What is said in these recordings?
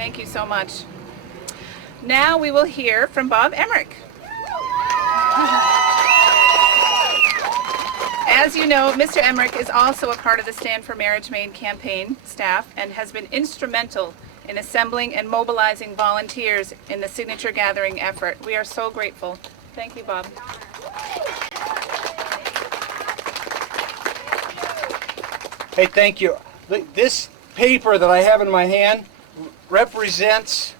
Thank you so much. Now we will hear from Bob Emmerich. As you know, Mr. Emmerich is also a part of the Stand for Marriage Maine campaign staff and has been instrumental in assembling and mobilizing volunteers in the signature gathering effort. We are so grateful. Thank you, Bob. Hey, thank you. This paper that I have in my hand represents,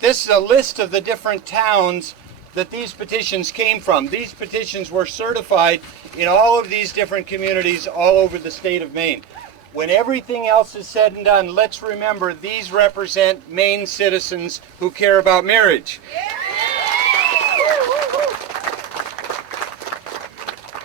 this is a list of the different towns that these petitions came from. These petitions were certified in all of these different communities all over the state of Maine. When everything else is said and done, let's remember these represent Maine citizens who care about marriage.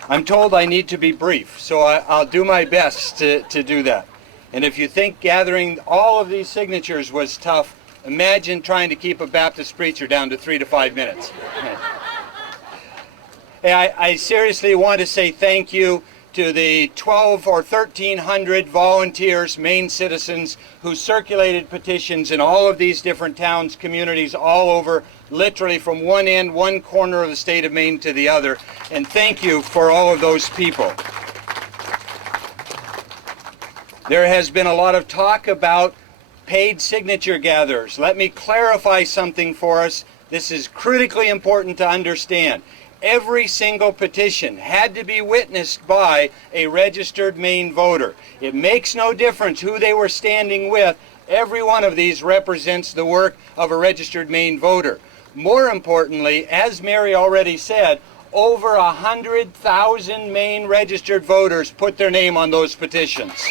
I'm told I need to be brief, so I'll do my best to do that. And if you think gathering all of these signatures was tough, imagine trying to keep a Baptist preacher down to 3 to 5 minutes. Hey, I seriously want to say thank you to the 12 or 1,300 volunteers, Maine citizens, who circulated petitions in all of these different towns, communities all over, literally from one end, one corner of the state of Maine to the other. And thank you for all of those people. There has been a lot of talk about paid signature gatherers. Let me clarify something for us. This is critically important to understand. Every single petition had to be witnessed by a registered Maine voter. It makes no difference who they were standing with. Every one of these represents the work of a registered Maine voter. More importantly, as Mary already said, over 100,000 Maine registered voters put their name on those petitions.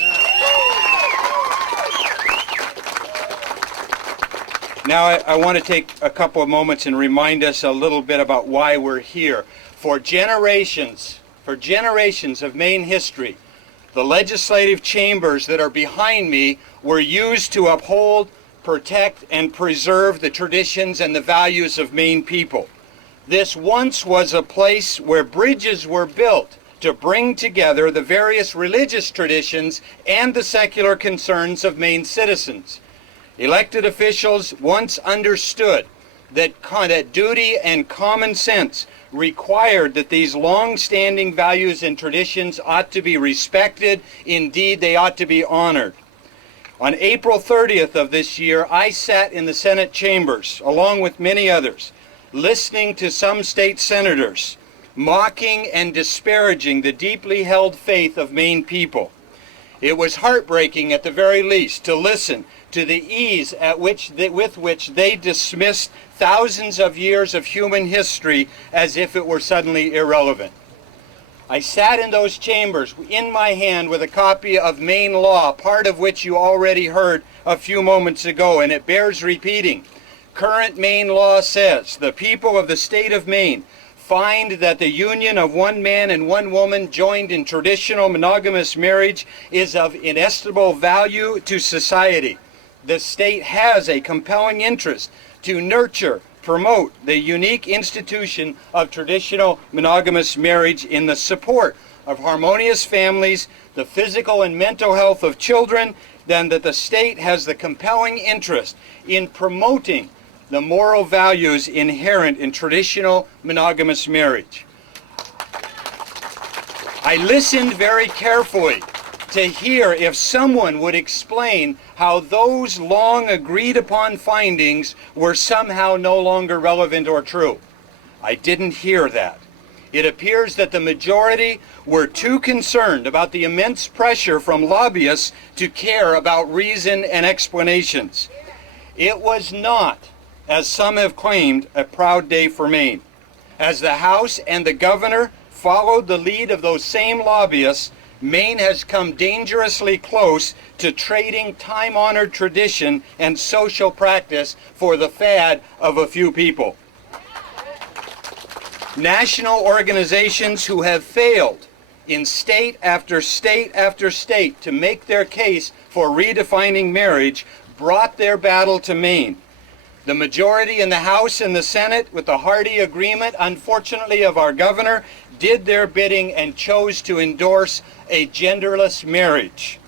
Now I want to take a couple of moments and remind us a little bit about why we're here. For generations of Maine history, the legislative chambers that are behind me were used to uphold, protect, and preserve the traditions and the values of Maine people. This once was a place where bridges were built to bring together the various religious traditions and the secular concerns of Maine citizens. Elected officials once understood that duty and common sense required that these long-standing values and traditions ought to be respected. Indeed, they ought to be honored. On April 30th of this year, I sat in the Senate chambers, along with many others, listening to some state senators mocking and disparaging the deeply held faith of Maine people. It was heartbreaking, at the very least, to listen to the ease with which they dismissed thousands of years of human history as if it were suddenly irrelevant. I sat in those chambers in my hand with a copy of Maine law, part of which you already heard a few moments ago, and it bears repeating. Current Maine law says the people of the state of Maine find that the union of one man and one woman joined in traditional monogamous marriage is of inestimable value to society. The state has a compelling interest to nurture, promote the unique institution of traditional monogamous marriage in the support of harmonious families, the physical and mental health of children, then that the state has the compelling interest in promoting the moral values inherent in traditional monogamous marriage. I listened very carefully to hear if someone would explain how those long agreed upon findings were somehow no longer relevant or true. I didn't hear that. It appears that the majority were too concerned about the immense pressure from lobbyists to care about reason and explanations. It was not, as some have claimed, a proud day for Maine. As the House and the governor followed the lead of those same lobbyists, Maine has come dangerously close to trading time-honored tradition and social practice for the fad of a few people. National organizations who have failed in state after state after state to make their case for redefining marriage brought their battle to Maine. The majority in the House and the Senate, with the hearty agreement, unfortunately, of our governor, did their bidding and chose to endorse a genderless marriage.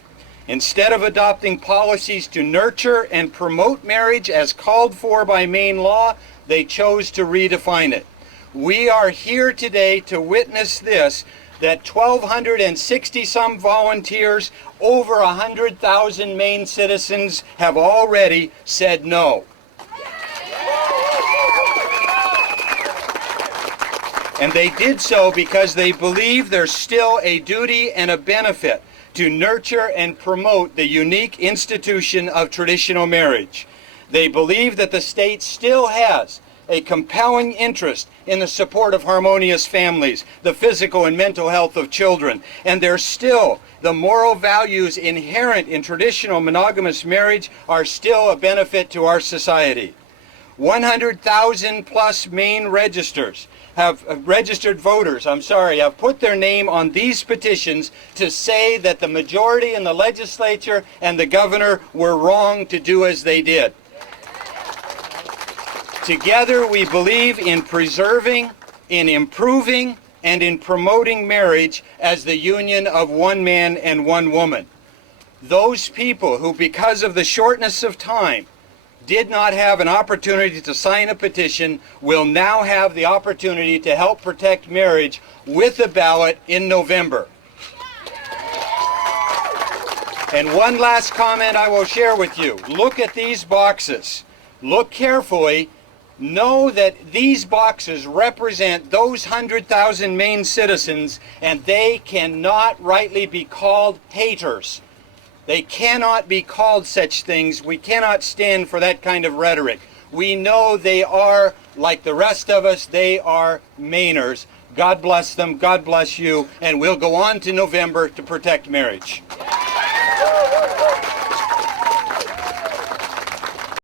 Instead of adopting policies to nurture and promote marriage as called for by Maine law, they chose to redefine it. We are here today to witness this, that 1,260 some volunteers, over 100,000 Maine citizens have already said no. And they did so because they believe there's still a duty and a benefit to nurture and promote the unique institution of traditional marriage. They believe that the state still has a compelling interest in the support of harmonious families, the physical and mental health of children, and there's still the moral values inherent in traditional monogamous marriage are still a benefit to our society. 100,000 plus Maine registered voters have put their name on these petitions to say that the majority in the legislature and the governor were wrong to do as they did. Together we believe in preserving, in improving, and in promoting marriage as the union of one man and one woman. Those people who, because of the shortness of time, did not have an opportunity to sign a petition will now have the opportunity to help protect marriage with a ballot in November. And one last comment I will share with you. Look at these boxes. Look carefully. Know that these boxes represent those 100,000 Maine citizens, and they cannot rightly be called haters. They cannot be called such things. We cannot stand for that kind of rhetoric. We know they are, like the rest of us, they are Mainers. God bless them, God bless you, and we'll go on to November to protect marriage.